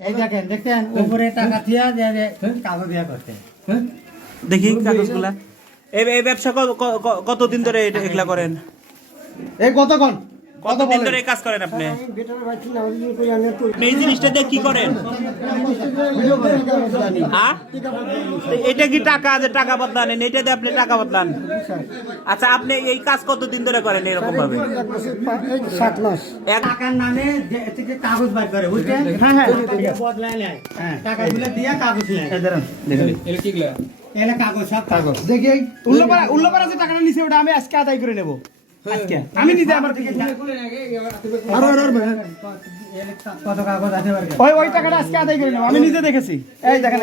এই দেখেন দেখেন উপরে টাকা দিয়া কাগজ দিয়া করতে দেখি কাগজগুলা। এই এই ব্যবসা কতদিন ধরে এটা- এগুলা করেন? এই কতক্ষণ? কত কতদিন ধরে কাজ করেন আপনি? এই জিনিসটা দিয়ে কি করেন? হ্যাঁ? এটা কি টাকা যে টাকা বদলান? এটা দিয়ে আপনি টাকা বদলান? আচ্ছা আপনি এই কাজ কতদিন ধরে করেন এরকম ভাবে সাত মাস। টাকার নামে থেকে কাগজ বার করে বুঝছেন? হ্যাঁ হ্যাঁ বদলায় নেয় টাকা গুলো কাগজ নেয়। সব কাগজ। দেখি উল্লোপাড়া উল্লোপাড়া যে টাকাটা নিছে ওটা আমি আজকে আদায় করে নেব। আমি নিজে আমার থেকে আরও আরও আরও হ্যাঁ। এলে কত কাগজ আছে ওই ওই টাকাটা আজকে আদায় করে নেব আমি নিজে দেখেছি এই দেখেন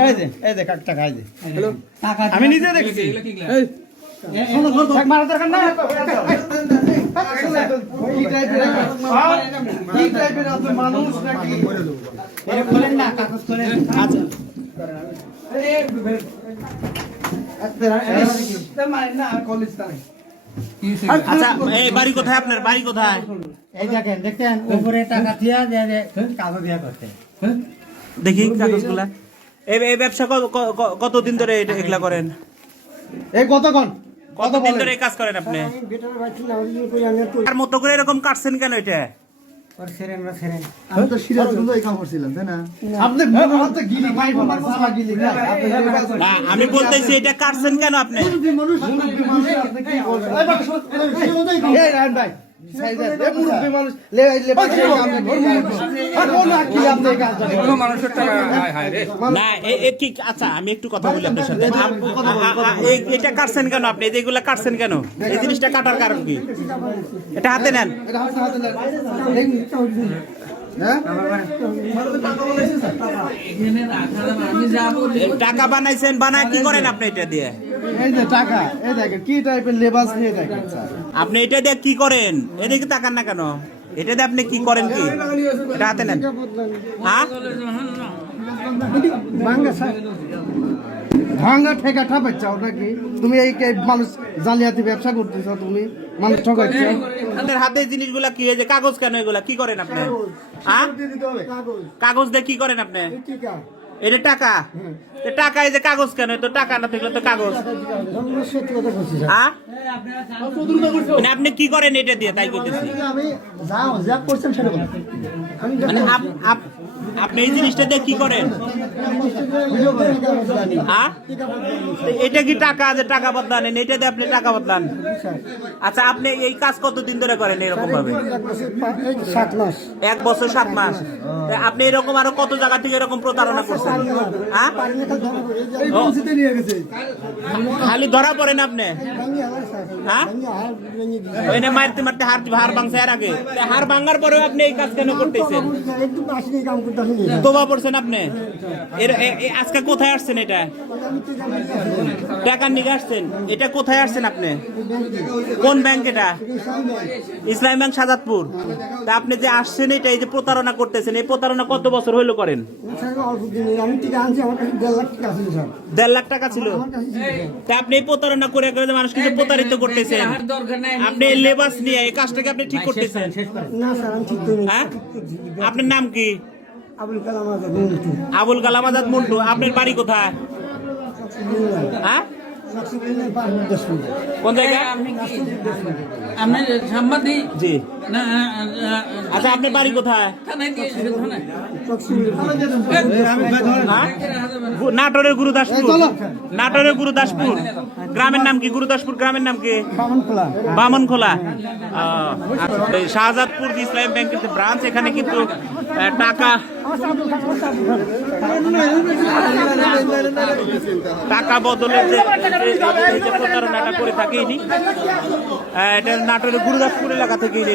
এই যে এই যে কাক টাকা এই যে টাকা আমি নিজে দেখেছি এই দরকার মানুষ নাকি খোলেন না কাগজ খোলেন আচ্ছা আচ্ছা এই বাড়ি কোথায় আপনার? বাড়ি কোথায়? এই দেখেন দেখছেন উপরে টাকা দিয়া দিয়ে দিয়ে কাগজ দিয়া করতে। দেখি কাগজগুলা। এই ব্যবসা কতদিন ধরে এগুলা করেন? এই কতক্ষণ? কত কতদিন ধরে এই কাজ করেন আপনি? আর মতো করে এরকম কাটছেন কেন এটা? আমি বলতেছি এটা কাটছেন কেন আপনি? আচ্ছা আমি একটু কথা বলি আপনার সাথে। এটা কাটছেন কেন আপনি? এগুলা কাটছেন কেন? এই জিনিসটা কাটার কারণ কি? এটা হাতে নেন। হ্যাঁ? টাকা বানাইছেন বানায় কি করেন আপনি এটা দিয়ে? এই যে টাকা এই দেখেন কি টাইপের লেবাস নিয়ে দেখেন স্যার? আপনি এটা দিয়ে কি করেন? এদিকে তাকান না কেন? এটা দিয়ে আপনি কি করেন কি? এটা হাতে নেন। হ্যাঁ? ভাঙ্গা ঠেকা ঠাপাচ্ছ নাকি? তুমি এই মানুষ জালিয়াতি ব্যবসা করতেছ তুমি? মানুষ ঠকাচ্ছ আপনার হাতে জিনিসগুলা কি যে কাগজ কেন এগুলা? কি করেন আপনি? হ্যাঁ? কাগজ কাগজ দিয়ে কি করেন আপনি? এটা টাকা? টাকা এই যে কাগজ কেন? তো টাকা না থাকলে তো কাগজ। হ্যাঁ? মানে আপনি কি করেন এটা দিয়ে? তাই করতেছি। আমি যা যা করছেন সেটা বলুন আমি মানে আপ- আপ- আপনি এই জিনিসটা দিয়ে কি করেন? হ্যাঁ? এটা কি টাকা যে টাকা বদলান? এটা দিয়ে আপনি টাকা বদলান? আচ্ছা আপনি এই কাজ কতদিন ধরে করেন এরকম ভাবে এক বছর সাত মাস। এক বছর সাত মাস। তা আপনি এরকম আরও কত জায়গা থেকে এরকম প্রতারণা করছেন? হ্যাঁ? খালি ধরা পড়ে। এই যে ও, নিয়ে গেছে খালি ধরা পড়েন আপনি? হ্যাঁ? আপনি আজকে কোথায় আসছেন এটা? নিকে আসছেন? এটা কোথায় আসছেন আপনি? কোন ব্যাংক এটা? ইসলামী ব্যাংক সাজাদপুর। তা আপনি যে আসছেন এটা এই যে প্রতারণা করতেছেন, এই প্রতারণা কত বছর হইল করেন? কাছে দেড় লাখ টাকা ছিল। কাছে। তা আপনি প্রতারণা করে করে যে মানুষকে প্রতারিত করতেছেন। আপনি লেবাস নিয়ে এই কাজটাকে আপনি ঠিক করতেছেন। না স্যার আমি ঠিক করিনি। হ্যাঁ? আপনার নাম কি? আবুল কালাম আজাদ মন্টু। আবুল কালাম আজাদ মন্টু আপনার বাড়ি কোথায়? হ্যাঁ? কোন জায়গা? সাংবাদিক? জি। আচ্ছা আপনার বাড়ি কোথায়? নাটোরের গুরুদাসপুর। নাটোরের গুরুদাসপুর। গ্রামের নাম কি? গুরুদাসপুর গ্রামের নাম কি? বামন খোলা শাহজাদপুর ইসলামী ব্যাংকের ব্রাঞ্চ এখানে কিন্তু টাকা টাকা বদলের যে প্রতারণাটা করে থাকে ইনি এটা নাটোরের গুরুদাসপুর এলাকা থেকে ইনি